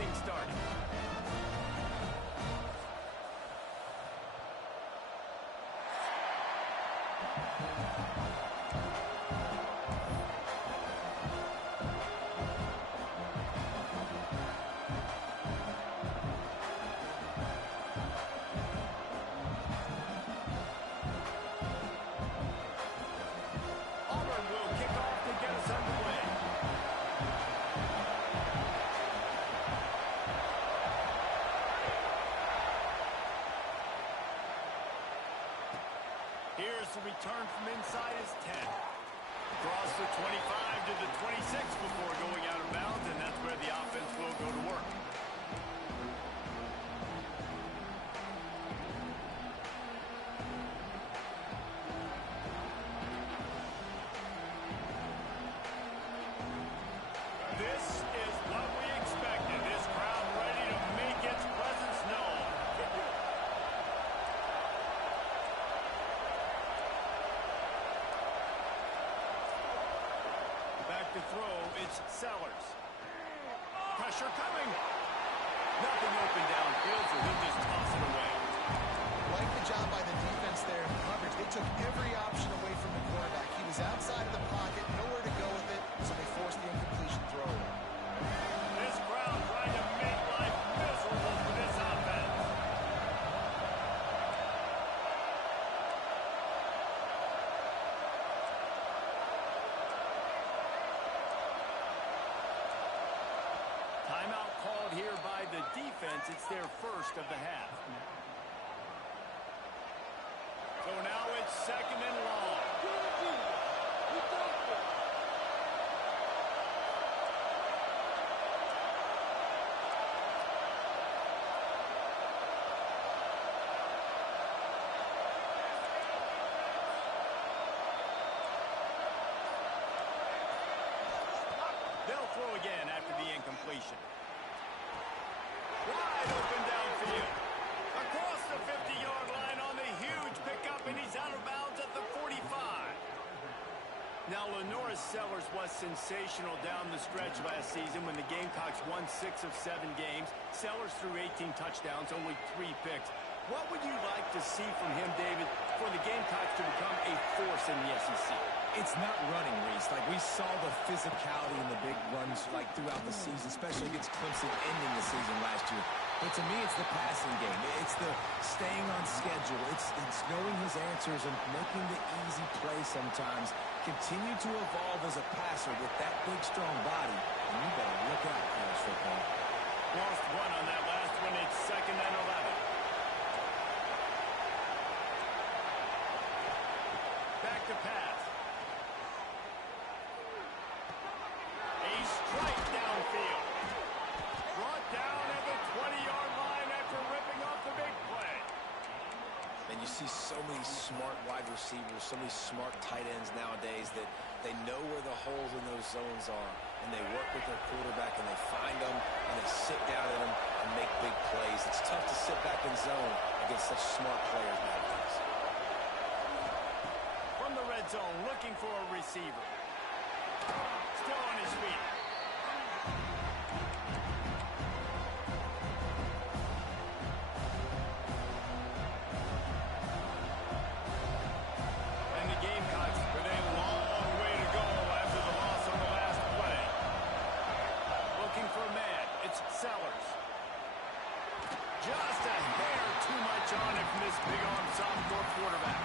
things started. Here's the return from inside his 10. Across the 25 to the 26 before going out of bounds, and that's where the offense will go to work. This is what we expected. This crowd ready to make its presence known. Back to throw, it's Sellers. Pressure coming. Nothing open downfield, so he'll just toss it away. Like the job by the defense there in coverage. They took every option away from the quarterback. He was outside of the pocket, nowhere to go with it, so they forced the incompletion throw. This crowd trying to make life miserable for this offense. Timeout called here by the defense. It's their first of the half. So now it's second and long. They'll throw again after the incompletion. Wide open downfield. Across the 50-yard line on the huge pickup, and he's out of bounds at the 45. Now, Lenoris Sellers was sensational down the stretch last season when the Gamecocks won 6 of 7 games. Sellers threw 18 touchdowns, only 3 picks. What would you like to see from him, David, for the Gamecocks to become a force in the SEC? It's not running, Reese. Like, we saw the physicality in the big runs, like, throughout the season, especially against Clemson ending the season last year. But to me, it's the passing game. It's the staying on schedule. It's knowing his answers and making the easy play sometimes. Continue to evolve as a passer with that big, strong body. And you better look out, college football. Lost one on that last one. It's second and 11. Back to pass. A strike downfield. Brought down at the 20-yard line after ripping off the big play. And you see so many smart wide receivers, so many smart tight ends nowadays that they know where the holes in those zones are, and they work with their quarterback, and they find them, and they sit down in them and make big plays. It's tough to sit back in zone against such smart players nowadays. From the red zone, looking for a receiver. Still on his feet. And the Gamecocks with a long way to go after the loss on the last play. Looking for a man. It's Sellers. Just a hair too much on it from this big-arm sophomore quarterback.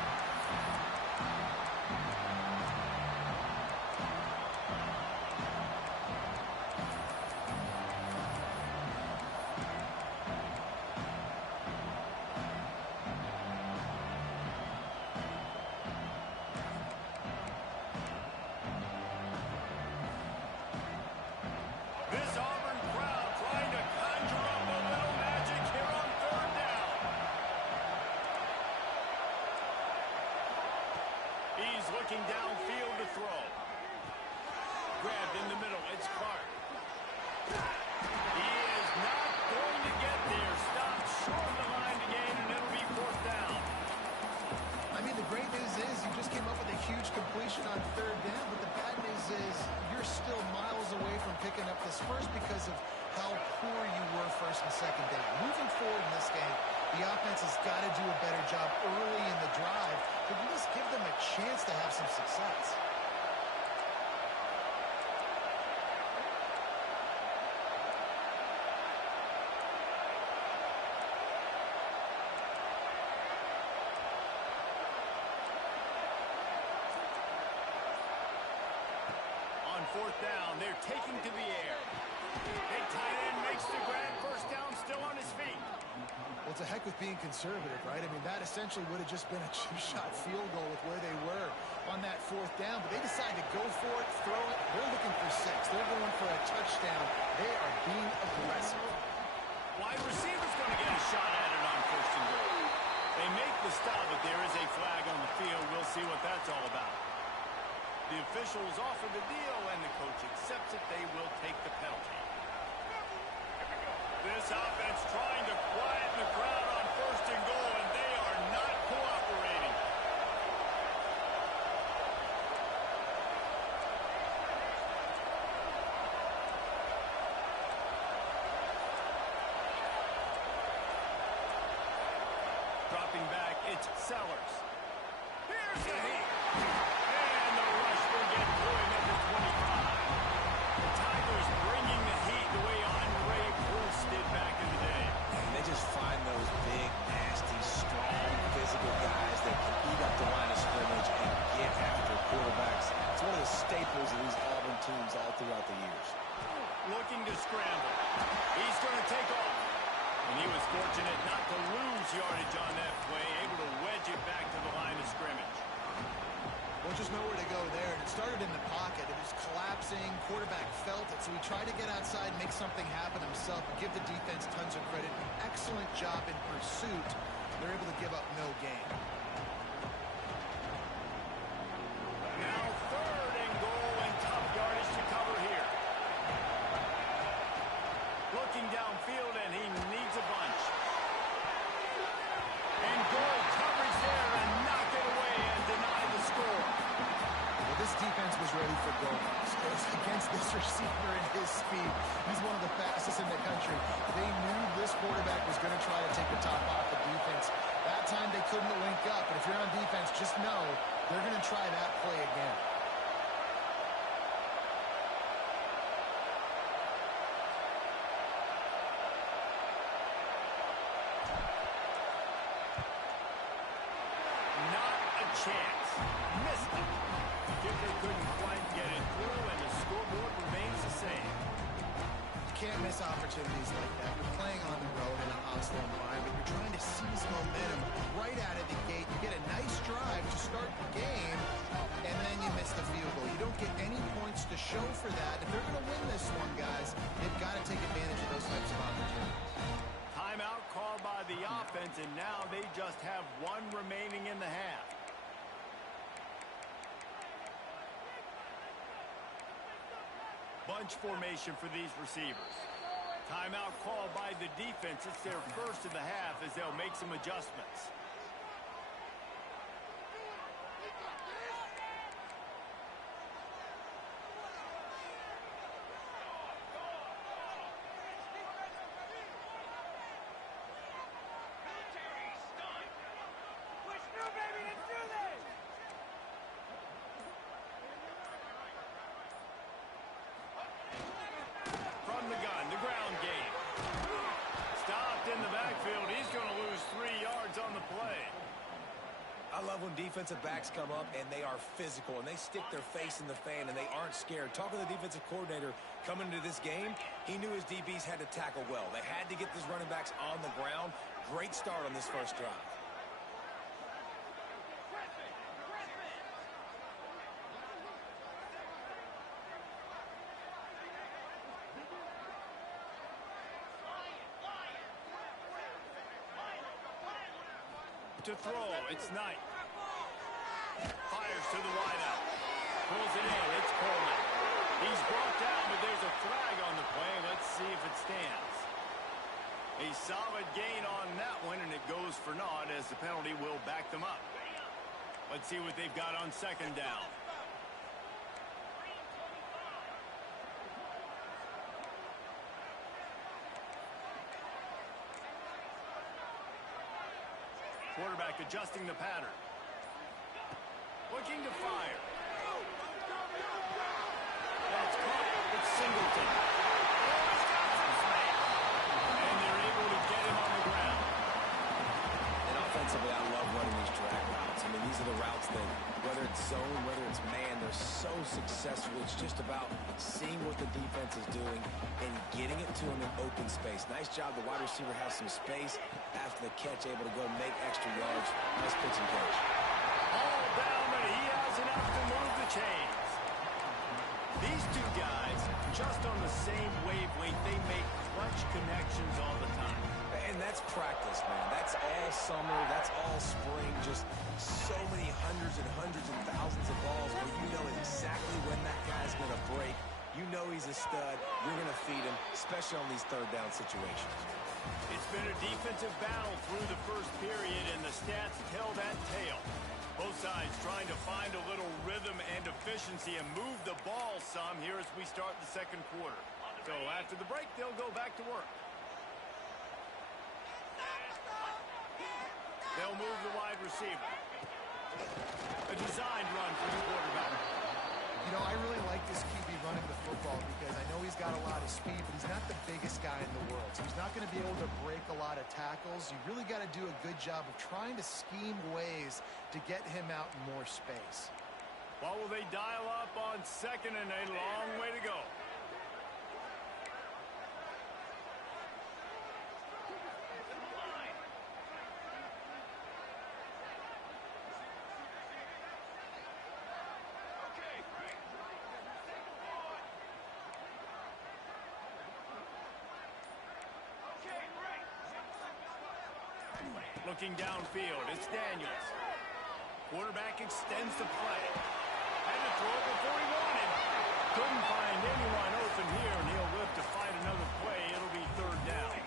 This Auburn crowd trying to conjure up a little magic here on third down. He's looking downfield to throw. Grabbed in the middle. It's Clark. He is not going to get there. Stopped short of the line to gain, and it'll be fourth down. I mean, the great news is you just came up with a huge completion on third down, but the bad news is you're still miles away from picking up this first because of how poor you were first and second down. Moving forward in this game, the offense has got to do a better job early in the drive to at least give them a chance to have some success. Fourth down, they're taking to the air. Big tight end makes the grab, first down, still on his feet. Well, it's a heck with being conservative, right? I mean, that essentially would have just been a chip-shot field goal with where they were on that fourth down, but they decided to go for it, throw it. They're looking for 6. They're going for a touchdown. They are being aggressive. Wide receiver's going to get a shot at it on first and goal. They make the stop, but there is a flag on the field. We'll see what that's all about. The officials offer the deal, and the coach accepts it. They will take the penalty. This offense trying to quieten the crowd on first and goal, and they are not cooperating. Dropping back, it's Sellers. Here's the heat. Find those big, nasty, strong, physical guys that can eat up the line of scrimmage and get after quarterbacks. It's one of the staples of these Auburn teams all throughout the years. Looking to scramble. He's going to take off. And he was fortunate not to lose yardage on that play, able to wedge it back to the line of scrimmage. Well, just nowhere to go there. And it started in the pocket. It was collapsing. Quarterback felt it, so he tried to get outside, make something happen himself, and give the defense tons of credit. An excellent job in pursuit. They're able to give up no gain. Now third and goal, and tough yardage to cover here. Looking downfield, and he needs a bunch. And goal coverage there, and knock it away and deny the score. Well, this defense was ready for goals. Against this receiver and his speed. He's one of the fastest in the country. They knew this quarterback was going to try to take the top off the defense. That time they couldn't link up, but if you're on defense, just know they're going to try that play again. Not a chance. Missed it. Kicker couldn't quite get it through, and the scoreboard remains the same. You can't miss opportunities like that. You're playing on the road in a hostile environment. You're trying to seize momentum right out of the gate. You get a nice drive to start the game, and then you miss the field goal. You don't get any points to show for that. If they're going to win this one, guys, they've got to take advantage of those types of opportunities. Timeout called by the offense, and now they just have one remaining in the half. Bunch formation for these receivers. Timeout called by the defense. It's their first of the half as they'll make some adjustments. From the gun, the ground game. Stopped in the backfield. He's going to lose 3 yards on the play. I love when defensive backs come up and they are physical and they stick their face in the fan and they aren't scared. Talking to the defensive coordinator coming into this game, he knew his DBs had to tackle well. They had to get these running backs on the ground. Great start on this first drive. To throw, it's Knight. Fires to the wideout. Pulls it in, it's Coleman. He's brought down, but there's a flag on the play. Let's see if it stands. A solid gain on that one, and it goes for naught as the penalty will back them up. Let's see what they've got on second down. quarterback adjusting the pattern. Looking to fire. That's caught. It's Singleton. Oh, he's got some space. And they're able to get him on the ground. And offensively, I love running these drag routes. I mean, these are the routes that, whether it's zone, whether it's man, they're so successful. It's just about seeing what the defense is doing and getting it to him in open space. Nice job. The wide receiver has some space after the catch, able to go make extra yards. Nice pitch and catch. All down, but he has enough to move the chains. These two guys, just on the same wavelength, they make clutch connections all the time. And that's practice, man. That's all summer. That's all spring. Just so many hundreds and thousands of balls where you know exactly when that guy's going to break. You know he's a stud. You're going to feed him, especially on these third down situations. It's been a defensive battle through the first period, and the stats tell that tale. Both sides trying to find a little rhythm and efficiency and move the ball some here as we start the second quarter. So after the break, they'll go back to work. They'll move the wide receiver. A designed run for the quarterback. You know, I really like this QB running the football because I know he's got a lot of speed, but he's not the biggest guy in the world. So he's not going to be able to break a lot of tackles. You really got to do a good job of trying to scheme ways to get him out in more space. Well, will they dial up on second and a long way to go? Looking downfield, it's Daniels. Quarterback extends the play. Had to throw it before he wanted. Couldn't find anyone open here, and he'll live to fight another play. It'll be third down.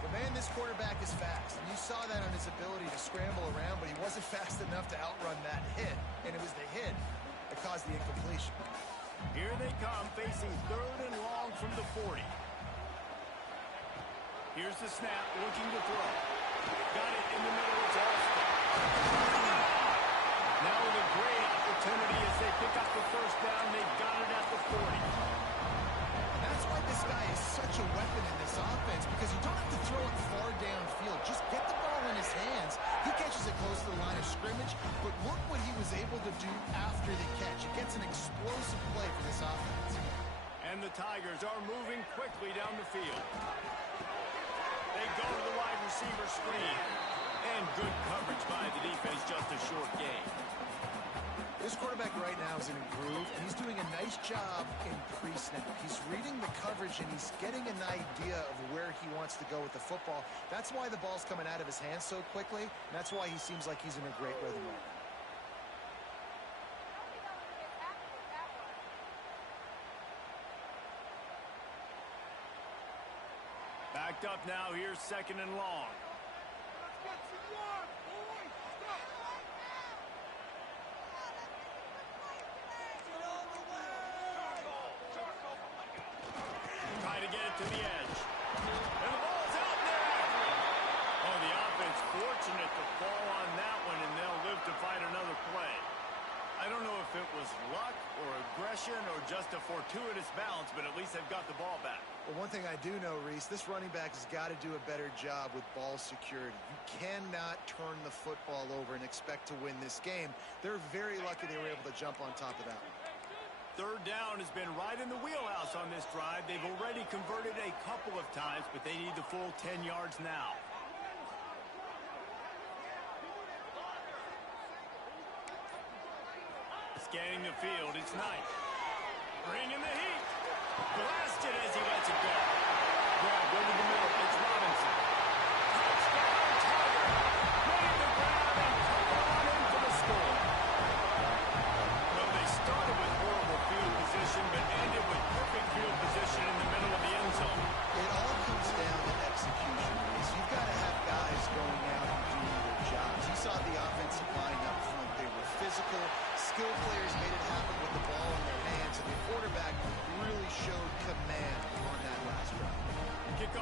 But man, this quarterback is fast. And you saw that on his ability to scramble around, but he wasn't fast enough to outrun that hit. And it was the hit that caused the incompletion. Here they come, facing third and long from the 40. Here's the snap, looking to throw. Got it in the middle, it's Austin. Now with a great opportunity as they pick up the first down, they've got it at the 40. And that's why this guy is such a weapon in this offense, because you don't have to throw it far downfield. Just get the ball in his hands. He catches it close to the line of scrimmage, but look what he was able to do after the catch. He gets an explosive play for this offense. And the Tigers are moving quickly down the field. They go to the wide receiver screen. And good coverage by the defense, just a short gain. This quarterback right now is in a groove, and he's doing a nice job in pre-snap. He's reading the coverage, and he's getting an idea of where he wants to go with the football. That's why the ball's coming out of his hands so quickly, and that's why he seems like he's in a great rhythm right now. Backed up now, here's second and long. Try to get it to the edge. And the ball's out there. Oh, the offense fortunate to fall on that one, and they'll live to fight another play. I don't know if it was luck or aggression or just a fortuitous bounce, but at least they've got the ball back. Well, one thing I do know, Reese, this running back has got to do a better job with ball security. You cannot turn the football over and expect to win this game. They're very lucky they were able to jump on top of that one. Third down has been right in the wheelhouse on this drive. They've already converted a couple of times, but they need the full 10 yards now. Scanning the field, it's Knight. Bringing the heat. Blasted as he lets it go. Grab over the middle, it's Robinson. Touchdown, Tiger. Made the grab and come on in for the score. Well, they started with horrible field position, but ended with perfect field position in the middle of the end zone. It all comes down to execution, Reese. You've got to have guys going out and doing their jobs. You saw the offensive line up front. They were physical. Skilled players made it happen with the ball in their hands, and the quarterback really showed command on that last drive. Kick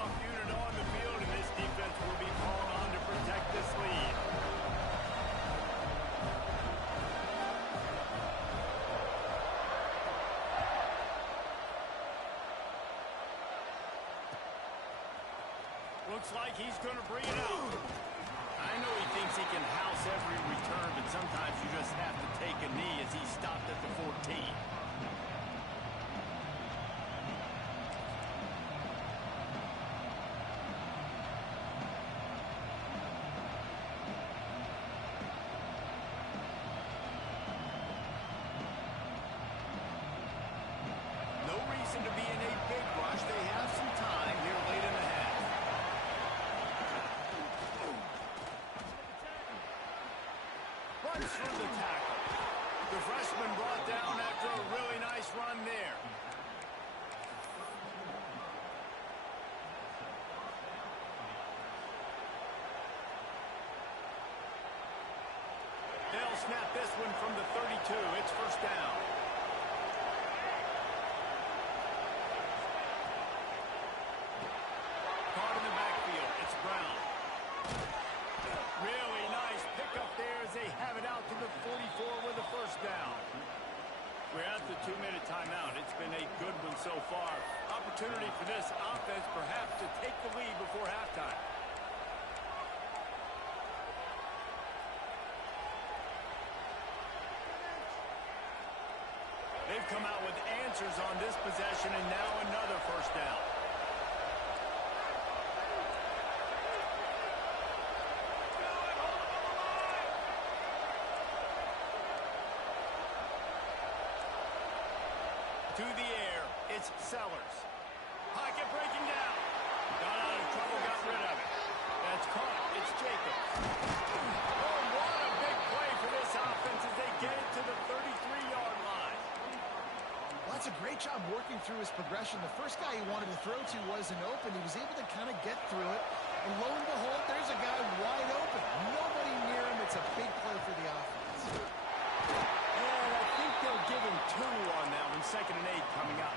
Looks like he's going to bring it out. I know he thinks he can house every return, but sometimes you just have to take a knee as he stopped at the 14. No reason to be in a big rush. They have some time here late in the half. Runs through the tackle. The freshman brought down after a really nice run there. They'll snap this one from the 32. It's first down. Caught in the backfield. It's Brown. Really nice pickup there as they have it out to the 44 with a first down. We're at the 2-minute timeout. It's been a good one so far. Opportunity for this offense perhaps to take the lead before halftime. They've come out with answers on this possession, and now another first down. To the air, it's Sellers. Pocket breaking down. Got out of trouble, got rid of it. That's caught. It's Jacobs. Oh, what a big play for this offense as they get it to the 33-yard line. Well, that's a great job working through his progression. The first guy he wanted to throw to wasn't open. He was able to kind of get through it. And lo and behold, there's a guy wide open. Nobody near him. It's a big play for the offense. And I think they'll give him 2 on that one. 2nd and 8 coming up.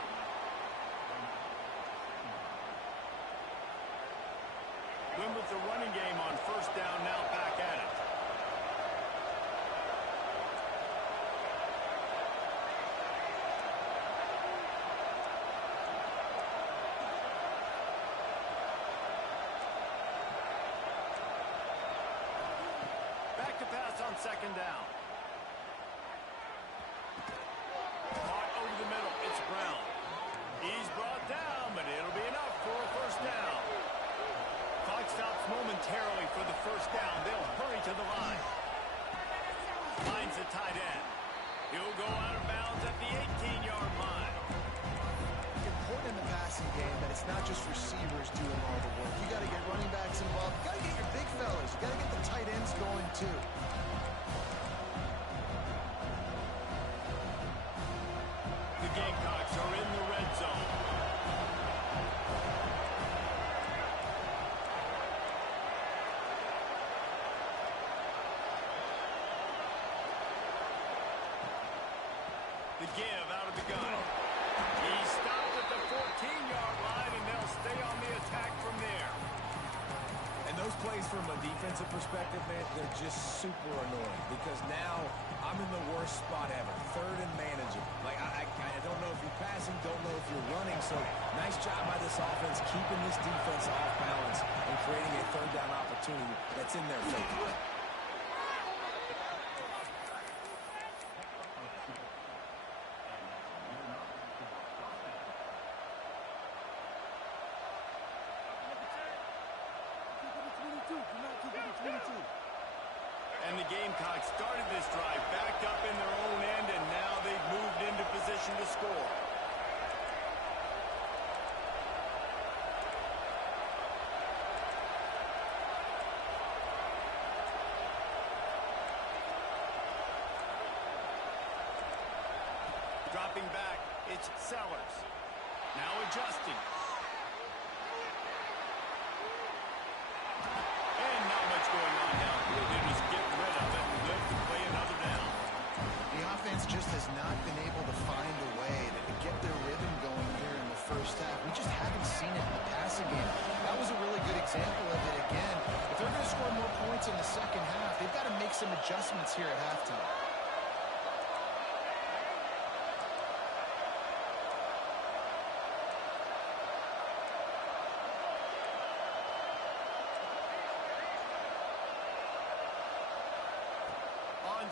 Win with the running game on first down, now back at it. Back to pass on 2nd down. Caught over the middle. It's Brown. He's brought down, but it'll be enough for a first down. Clock stops momentarily for the first down. They'll hurry to the line. Finds the tight end. He'll go out of bounds at the 18-yard line. Important in the passing game that it's not just receivers doing all the work. You got to get running backs involved. You got to get your big fellas. You got to get the tight ends going too. The Gamecocks are in the red zone. The give out of the gun. He stopped at the 14-yard line, and they'll stay on the attack from there. And those plays from a defensive perspective, man, they're just super annoying because now I'm in the worst spot ever. 3rd and manageable. Like, I don't know if you're passing, don't know if you're running. So nice job by this offense keeping this defense off balance and creating a 3rd down opportunity that's in their favor. And the Gamecocks started this drive backed up in their own end, and now they've moved into position to score. Dropping back, it's Sellers. Now adjusting. And not much going on down here. They just get rid of it and live to play another down. The offense just has not been able to find a way to get their rhythm going here in the first half. We just haven't seen it in the passing game. That was a really good example of it again. If they're going to score more points in the second half, they've got to make some adjustments here at halftime.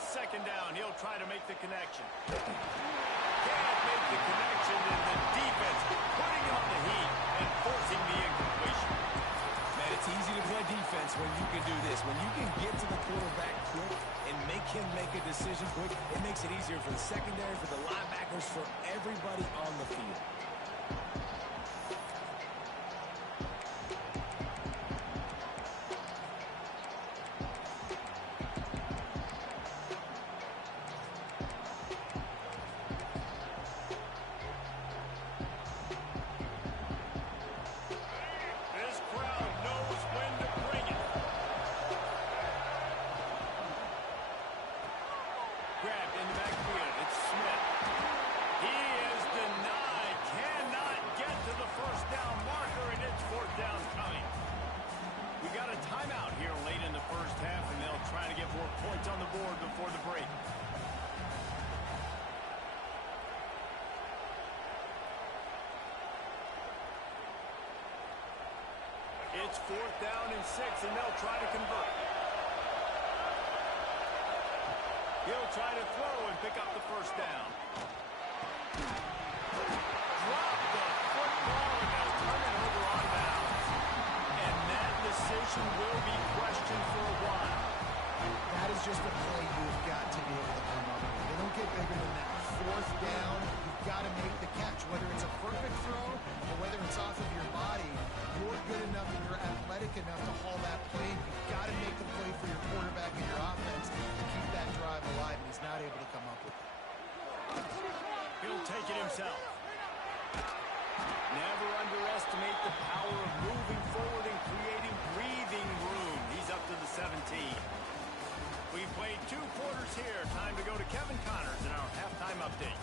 second down. He'll try to make the connection. Can't make the connection, and the defense putting him on the heat and forcing the incompletion. Man, it's easy to play defense when you can do this. When you can get to the quarterback quick and make him make a decision quick, it makes it easier for the secondary, for the linebackers, for everybody on the field. Grabbed in the backfield. It's Smith. He is denied. Cannot get to the first down marker, and it's fourth down coming. We got a timeout here late in the first half, and they'll try to get more points on the board before the break. It's fourth down and 6, and they'll try to convert. He'll try to throw and pick up the first down. Drop the football, and they'll turn it over on bounds. And that decision will be questioned for a while. That is just a play you've got to be able to come up with. They don't get bigger than that. Fourth down, you've got to make the catch. Whether it's a perfect throw or whether it's off of your body, you're good enough and you're athletic enough to haul that play. You've got to make the play for your quarterback and your offense to keep that drive alive, and he's not able to come up with it. He'll take it himself. Never underestimate the power of moving forward and creating breathing room. He's up to the 17. We've played 2 quarters here. Time to go to Kevin Connors in our halftime update.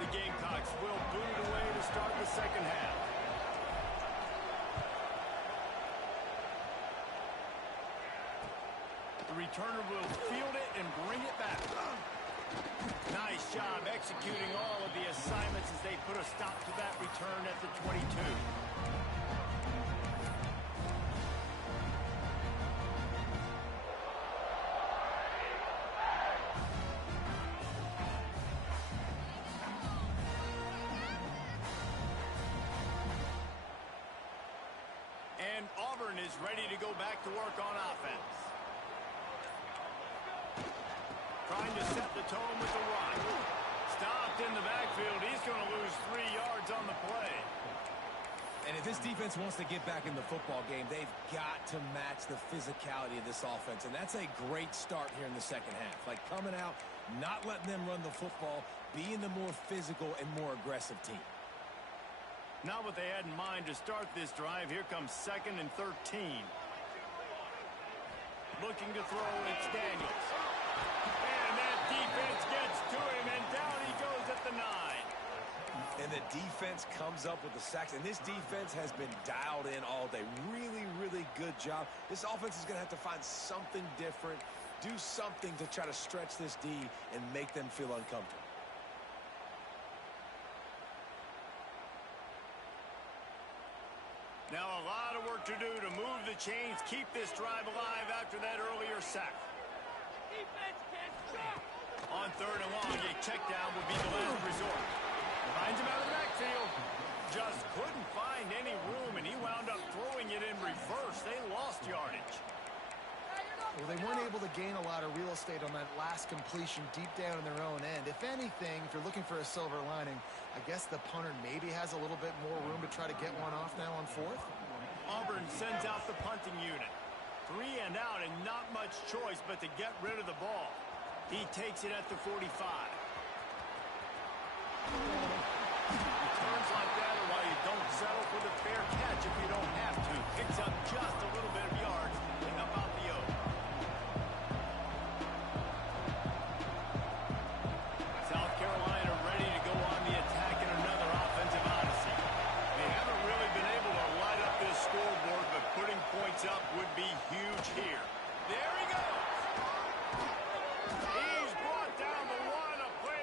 The Gamecocks will boot it away to start the second half. The returner will field it and bring it back. Nice job executing all of the assignments as they put a stop to that return at the 22. And Auburn is ready to go back to work on offense. Trying to set the tone with the run. Stopped in the backfield. He's going to lose 3 yards on the play. And if this defense wants to get back in the football game, they've got to match the physicality of this offense. And that's a great start here in the second half. Like coming out, not letting them run the football, being the more physical and more aggressive team. Not what they had in mind to start this drive. Here comes 2nd and 13. Looking to throw, it's Daniels. And that defense gets to him, and down he goes at the 9. And the defense comes up with the sacks. And this defense has been dialed in all day. Really, really good job. This offense is going to have to find something different, do something to try to stretch this D and make them feel uncomfortable. Now a lot of work to do to move the chains, keep this drive alive after that earlier sack. On 3rd and long, a check down would be the last resort. Finds him out of the backfield. Just couldn't find any room, and he wound up throwing it in reverse. They lost yardage. Well, they weren't able to gain a lot of real estate on that last completion deep down in their own end. If anything, if you're looking for a silver lining, I guess the punter maybe has a little bit more room to try to get one off now on 4th. Auburn sends out the punting unit. 3 and out, and not much choice but to get rid of the ball. He takes it at the 45. Returns like that are why you don't settle for the fair catch if you don't have to. Picks up just a little bit of yards and up out the O. South Carolina ready to go on the attack in another offensive odyssey. They haven't really been able to light up this scoreboard, but putting points up would be huge here. There he goes. He's brought down the one, a play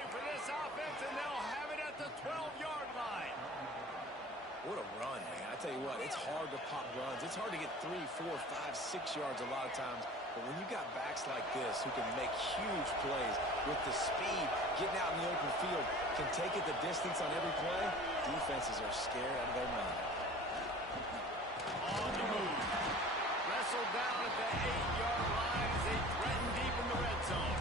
What a run, man. I tell you what, it's hard to pop runs. It's hard to get 3, 4, 5, 6 yards a lot of times. But when you got backs like this who can make huge plays with the speed, getting out in the open field, can take it the distance on every play, defenses are scared out of their mind. On the move. Wrestled down at the 8-yard line as they threaten deep in the red zone.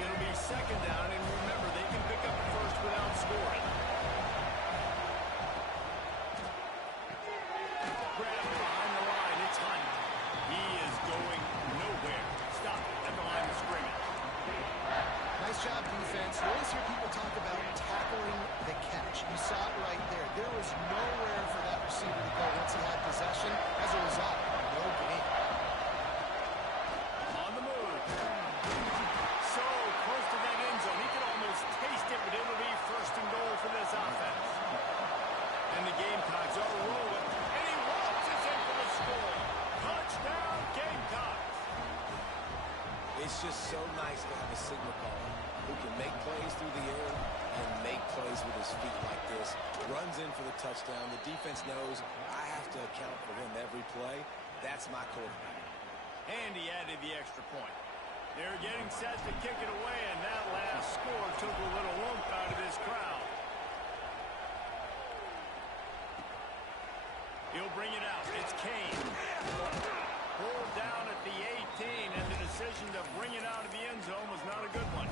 It'll be second down, and remember, they can pick up first without scoring. Grab behind the line. It's Hunt. He is going nowhere. Stop at the line of scrimmage. Nice job, defense. You always hear people talk about tackling the catch. You saw it right there. There was nowhere for that receiver to go once he had possession. As a result, no gain. On the move. So close to that end zone. He could almost taste it, but it'll be first and goal for this offense. And the Gamecocks are rolling. And he waltzes in for the score. Touchdown, Gamecocks. It's just so nice to have a signal caller who can make plays through the air and make plays with his feet like this. Runs in for the touchdown. The defense knows I have to account for him every play. That's my quarterback. And he added the extra point. They're getting set to kick it away, and that last score took a little oomph out of this crowd. He'll bring it out. It's Kane. Pulled down at the 18, and the decision to bring it out of the end zone was not a good one.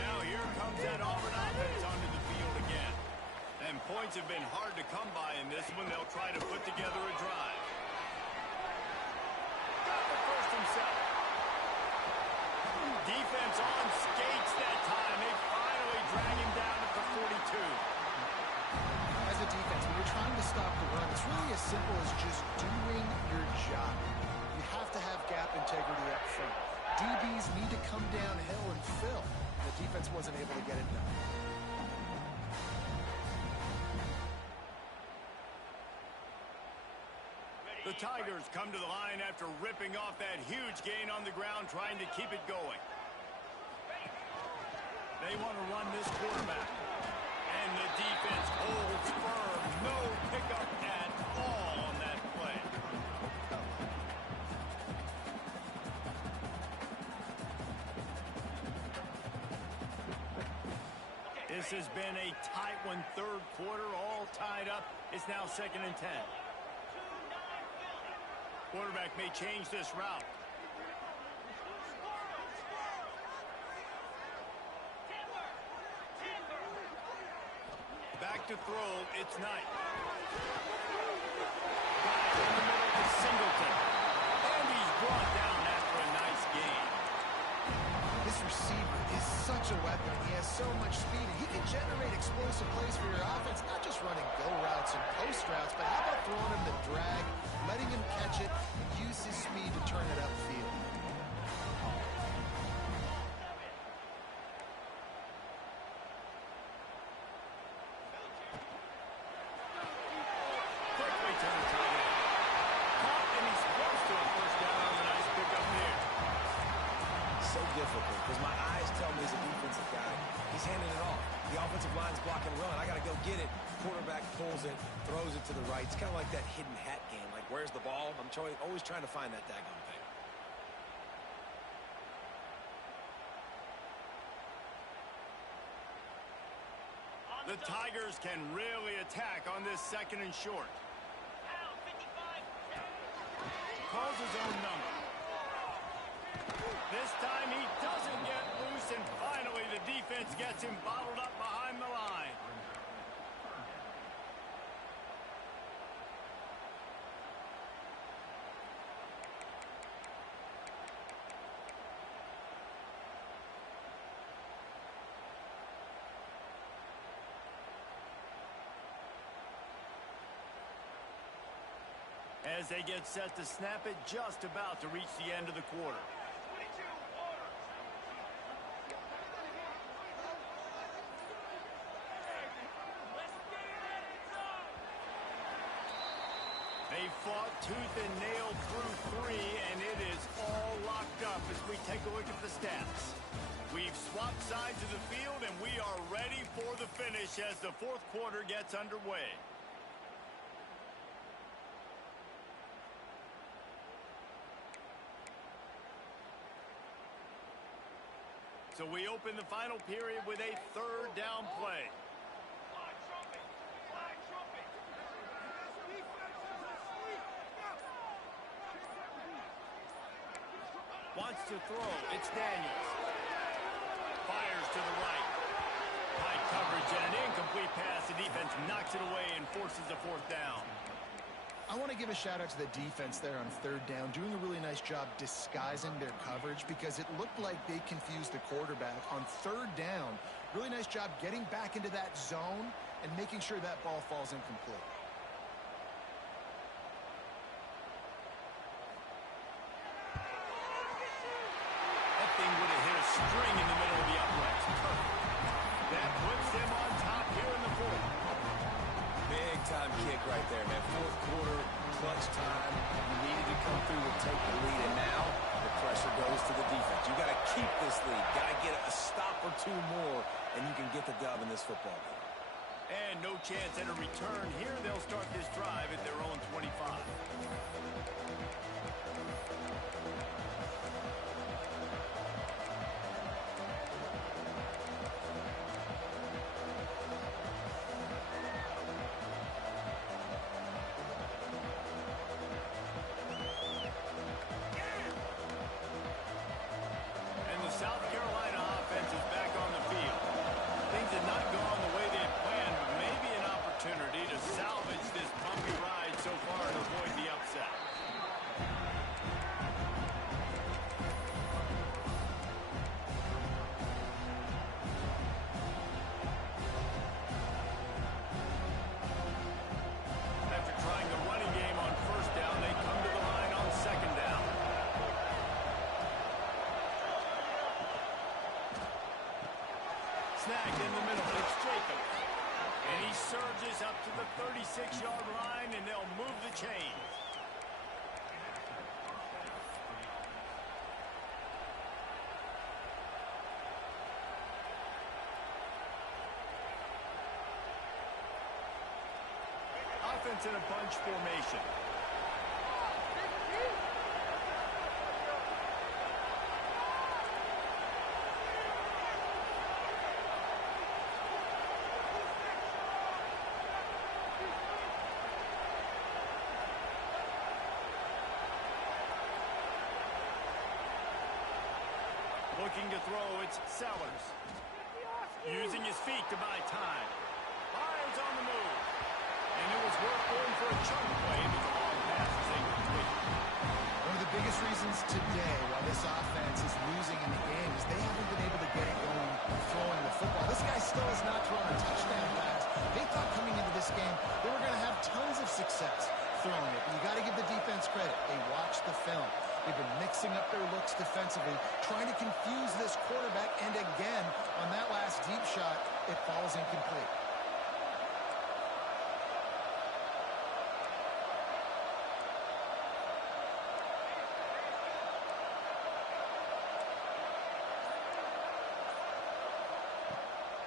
Now here comes that Auburn offense onto the field again. And points have been hard to come by in this one. They'll try to put together a drive. Got the first himself. Defense on skates that time. They finally drag him down at the 42. As a defense, when you're trying to stop the run, it's really as simple as just doing your job. You have to have gap integrity up front. DBs need to come downhill and fill. The defense wasn't able to get it done. The Tigers come to the line after ripping off that huge gain on the ground, trying to keep it going. They want to run this quarterback. And the defense holds firm. No pickup at all on that play. This has been a tight one, third quarter, all tied up. It's now 2nd and 10. Quarterback may change this route. Back to throw, it's Knight. Back in the middle to Singleton. And he's brought down after a nice gain. This receiver is such a weapon. He has so much speed, and he can generate explosive plays for your offense, not just running go routes and post routes, but how about throwing him the drag, letting him catch it, and use his speed to turn it upfield. Quickly to the tight end. Caught, and he's close to a first down on the nice pickup there. So difficult because my eyes tell me as a defensive guy, he's handing it off. The offensive line's blocking run. I got to go get it. Quarterback pulls it, throws it to the right. It's kind of like that hidden hat game. Like, where's the ball? I'm always trying to find that daggone thing. The Tigers can really attack on this 2nd and short. Calls his own number. This time he doesn't get loose, and finally the defense gets him bottled up behind the line. As they get set to snap it, just about to reach the end of the quarter. They fought tooth and nail through 3, and it is all locked up as we take a look at the stats. We've swapped sides of the field, and we are ready for the finish as the fourth quarter gets underway. So we open the final period with a third down play. Wants to throw. It's Daniels. Fires to the right. High coverage and an incomplete pass. The defense knocks it away and forces a fourth down. I want to give a shout out to the defense there on third down, doing a really nice job disguising their coverage because it looked like they confused the quarterback on third down. Really nice job getting back into that zone and making sure that ball falls incomplete. That thing would have hit a string in the middle of the uprights. That puts them on top here in the fourth. Big-time kick right there, man. Fourth quarter, clutch time. You needed to come through and take the lead, and now the pressure goes to the defense. You got to keep this lead. Got to get a stop or two more, and you can get the dub in this football game. And no chance at a return here. They'll start this drive at their own 25. South Carolina offense is back on the field. Things have not gone the way they had planned, but maybe an opportunity to salvage this bumpy ride so far and avoid the upset. After trying the running game on first down, they come to the line on second down. Snagged in the middle. It's Jacobs. And he surges up to the 36-yard line, and they'll move the chains. Offense in a bunch formation. Looking to throw, it's Sellers. Using his feet to buy time. Fires on the move. And it was worth going for a chunk play, but the long pass is incomplete. One of the biggest reasons today why this offense is losing in the game is they haven't been able to get it going throwing the football. This guy still has not thrown a touchdown pass. They thought coming into this game they were going to have tons of success throwing it. You got to give the defense credit. They watched the film. They've been mixing up their looks defensively, trying to confuse this quarterback, and again, on that last deep shot, it falls incomplete.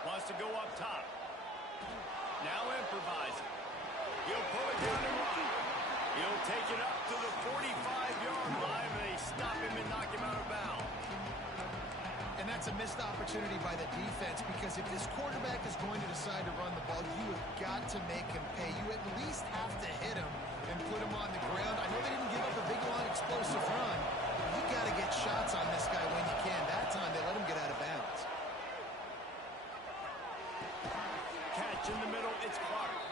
Wants to go up top. Now improvising. He'll pull it down and run. He'll take it up to the 45-yard line, but they stop him and knock him out of bounds. And that's a missed opportunity by the defense because if this quarterback is going to decide to run the ball, you have got to make him pay. You at least have to hit him and put him on the ground. I know they didn't give up a big, long, explosive run, but you got to get shots on this guy when you can. That time, they let him get out of bounds. Catch in the middle, it's Clark.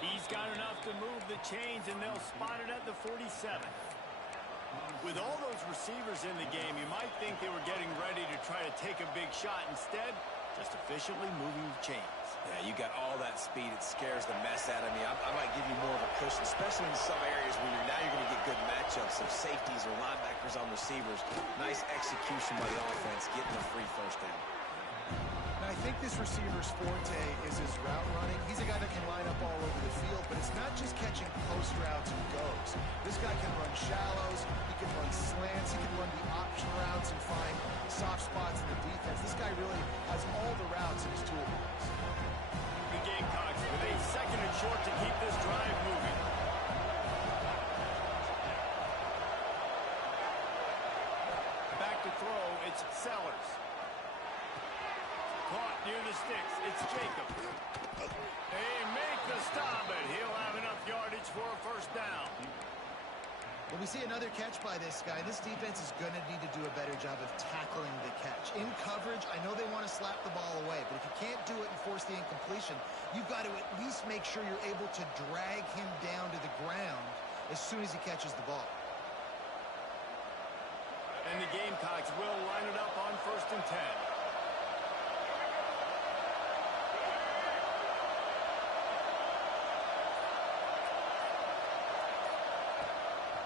He's got enough to move the chains, and they'll spot it at the 47. With all those receivers in the game, you might think they were getting ready to try to take a big shot. Instead, just efficiently moving the chains. Yeah, you got all that speed. It scares the mess out of me. I might give you more of a cushion, especially in some areas where you're going to get good matchups of safeties or linebackers on receivers. Nice execution by the offense, getting a free first down. I think this receiver's forte is his route running. He's a guy that can line up all over the field, but it's not just catching post routes and goes. it's Sellers. Caught near the sticks. It's Jacob. They make the stop, but he'll have enough yardage for a first down. When we see another catch by this guy, this defense is going to need to do a better job of tackling the catch. In coverage, I know they want to slap the ball away, but if you can't do it and force the incompletion, you've got to at least make sure you're able to drag him down to the ground as soon as he catches the ball. And the Gamecocks will line it up on 1st and 10.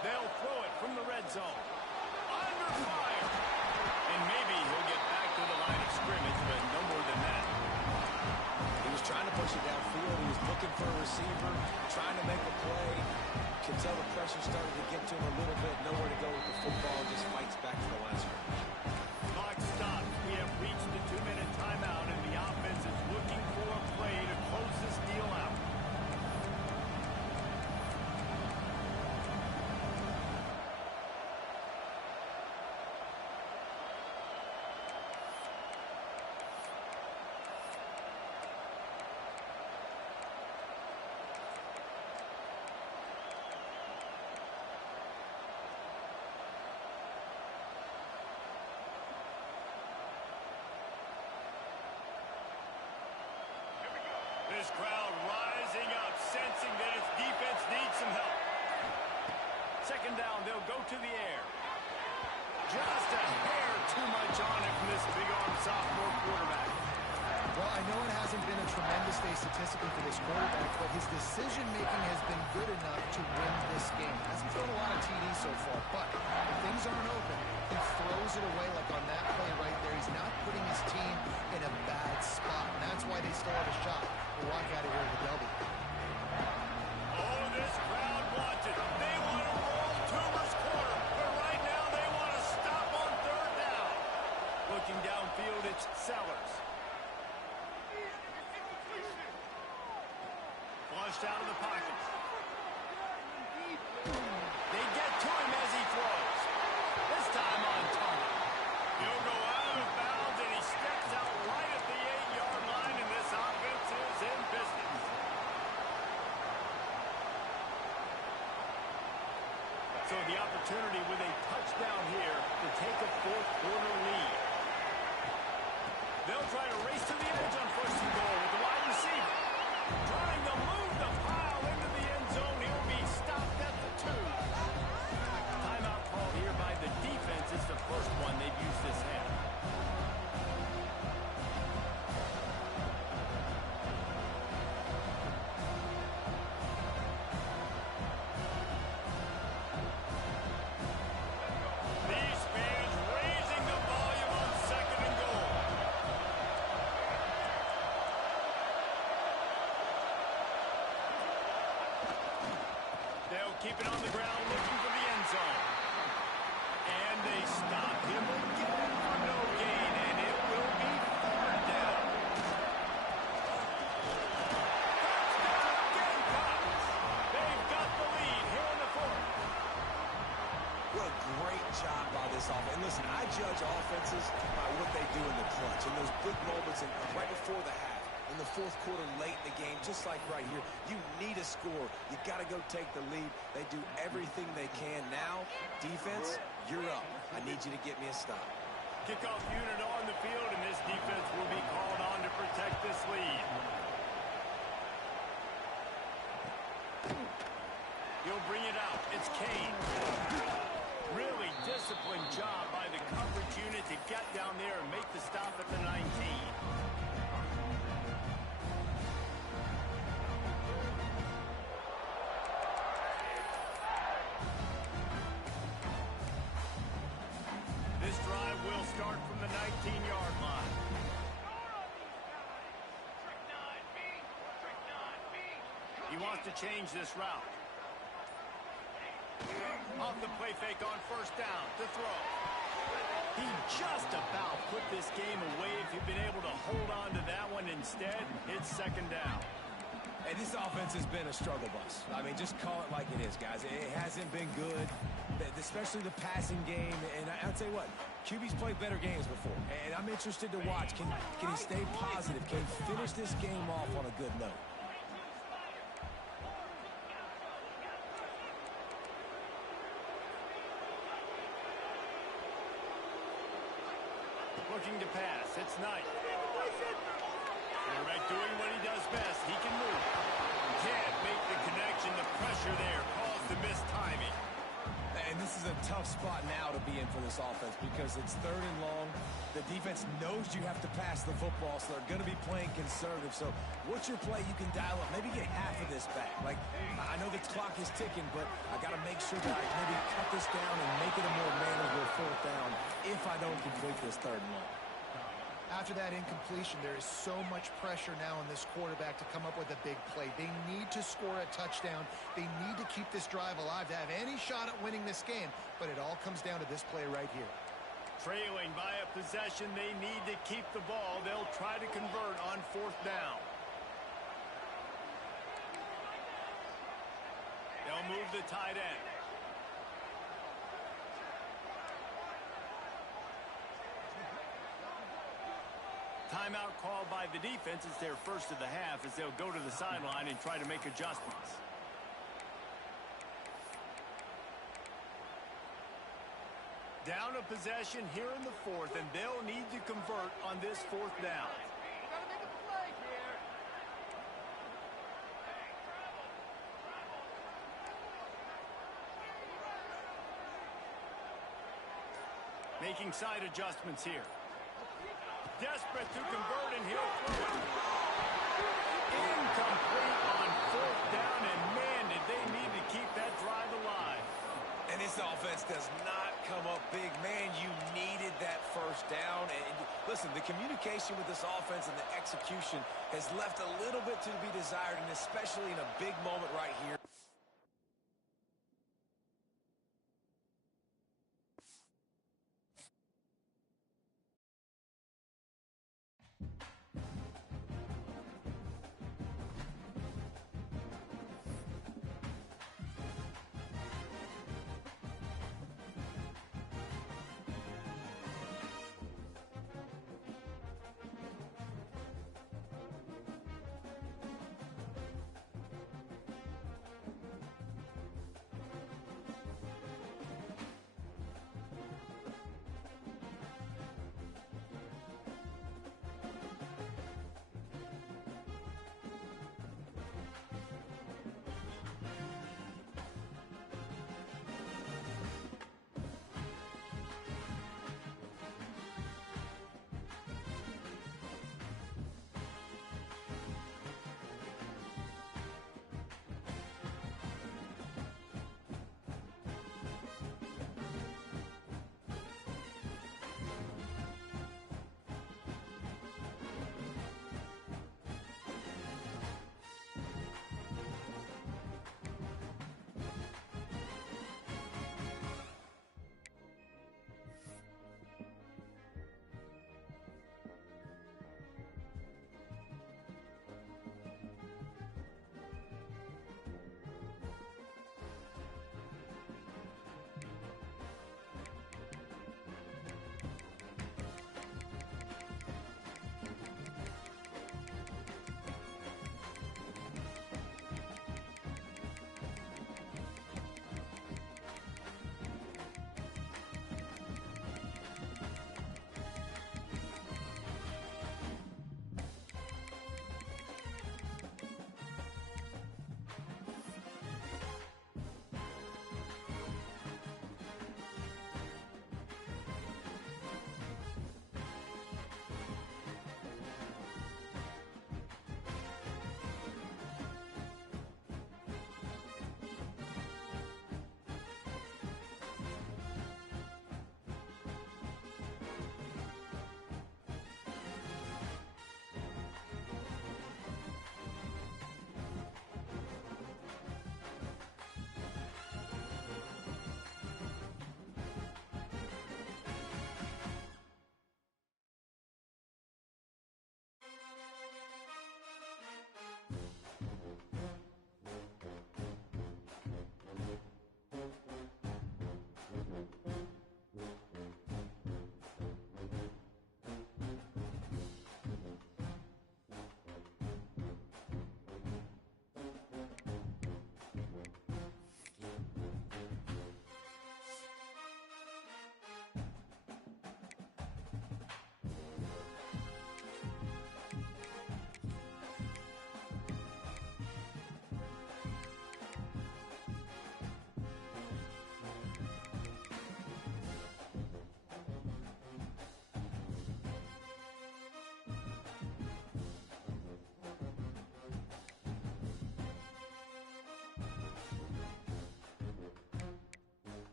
They'll throw it from the red zone. Under fire. And maybe he'll get back to the line of scrimmage, but no more than that. He was trying to push it downfield. He was looking for a receiver, trying to make a play. Can tell the pressure started to get to him a little bit. Nowhere to go with the football. Just fights back to the line of scrimmage. Clock stops. We have reached the 2-minute timeout, and the offense is looking for a play to close this deal out. This crowd rising up, sensing that its defense needs some help. 2nd down, they'll go to the air. Just a hair too much on it from this big-arm sophomore quarterback. Well, I know it hasn't been a tremendous day statistically for this quarterback, but his decision-making has been good enough to win this game. Hasn't thrown a lot of TDs so far, but if things aren't open, he throws it away like on that play right there. He's not putting his team in a bad spot, and that's why they still have a shot to walk out of here with a W. Oh, this crowd wants it. They want to roll Toomer's quarter, but right now they want to stop on 3rd down. Looking downfield, it's Sellers. Flushed out of the pocket. They get to him as he throws. This time on target. He'll go out of bounds, and he steps out right at the 8-yard line, and this offense is in business. So the opportunity with a touchdown here to take a 4th-quarter lead. They'll try to race to the edge on 1st and goal with the wide receiver. Trying to move the pile into the end zone. He'll be stopped at the 2. Timeout called here by the defense. It's the first one they've used this half. These fans raising the volume on 2nd and goal. They'll keep it on the ground, looking for the end zone. And they stop him again for no gain, and it will be 3rd down. Touchdown, Gamecocks! They've got the lead here in the 4th. What a great job by this offense. And listen, I judge offenses by what they do in the clutch. In those big moments and right before the half, in the 4th quarter, late in the game, just like right here, you need a score. You got to go take the lead. They do everything they can. Now, defense, you're up. I need you to get me a stop. Kickoff unit on the field, and this defense will be called on to protect this lead. He'll bring it out. It's Kane. Really disciplined job by the coverage unit to get down there and make the stop at the 19. This drive will start from the 19-yard line. He wants to change this route. Off the play fake on 1st down to throw. He just about put this game away if he'd been able to hold on to that one. Instead, it's 2nd down. And this offense has been a struggle bus. I mean, just call it like it is, guys. It hasn't been good, especially the passing game. And I'll tell you what, QB's played better games before. And I'm interested to watch. Can he stay positive? Can he finish this game off on a good note? Looking to pass. It's Knight. Quarterback doing what he does best. He can move. Can't make the connection. The pressure there caused the missed timing. And this is a tough spot now to be in for this offense because it's 3rd and long. The defense knows you have to pass the football, so they're going to be playing conservative. So what's your play you can dial up? Maybe get half of this back. Like, I know the clock is ticking, but I got to make sure that I maybe cut this down and make it a more manageable 4th down if I don't complete this 3rd and long. After that incompletion, there is so much pressure now on this quarterback to come up with a big play. They need to score a touchdown. They need to keep this drive alive to have any shot at winning this game. But it all comes down to this play right here. Trailing by a possession, they need to keep the ball. They'll try to convert on 4th down. They'll move the tight end. Timeout called by the defense. It's their first of the half as they'll go to the sideline and try to make adjustments. Down a possession here in the 4th, and they'll need to convert on this 4th down. Making side adjustments here. Desperate to convert, and he'll throw it. Incomplete on 4th down, and man, did they need to keep that drive alive. And this offense does not come up big. Man, you needed that 1st down. And listen, the communication with this offense and the execution has left a little bit to be desired, and especially in a big moment right here.